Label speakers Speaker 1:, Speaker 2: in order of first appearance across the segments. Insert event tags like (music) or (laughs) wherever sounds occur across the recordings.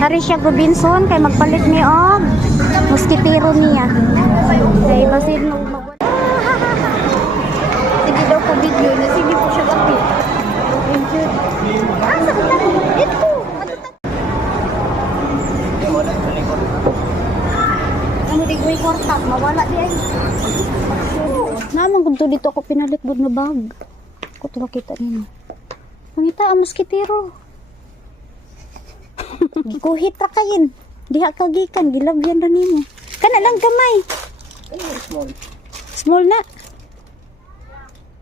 Speaker 1: Hari siya Robinson kay magpalit ni og moskitero niya. Kay basin mo. (laughs) Sige daw ko video na sige po siya gabi. Ah, sabi na. Ito. Ano di ko ikortak, mawala di ay. Naman kung to dito ako pinalit bud na bag. Ko to makita niyo. Pangita ang moskitero. Gikuhit ra kayin. Diha kagikan gilabyan ra nimo. Kana lang gamay.
Speaker 2: Small.
Speaker 1: Small na.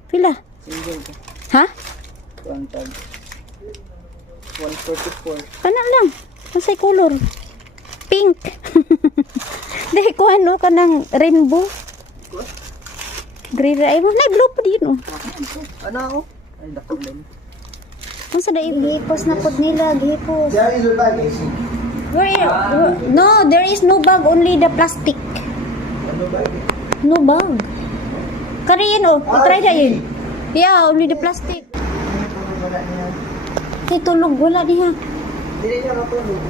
Speaker 1: Pila?
Speaker 2: Single ka.
Speaker 1: Ha?
Speaker 2: One tag. 144.
Speaker 1: Kana lang. Unsay color? Pink. (laughs) Dahil ko ano ka ng rainbow. Green mo. Nay, blue pa din oh.
Speaker 2: Ano ako? Ay, dako din.
Speaker 1: Kung sa daig gihipos na pod nila, gihipos. Where, where, no, there is no bag, only the plastic. No bag. Kariin oh, try na yun. Yeah, only the plastic. Kay tulog, wala niya.
Speaker 2: Dili niya matulog.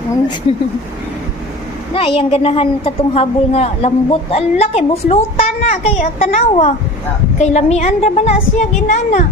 Speaker 2: (laughs)
Speaker 1: na, yung ganahan katong habol nga lambot. Ang laki, buslutan na, kay tanawa.
Speaker 2: Ah,
Speaker 1: Kay lamian ra ba na siya ginana.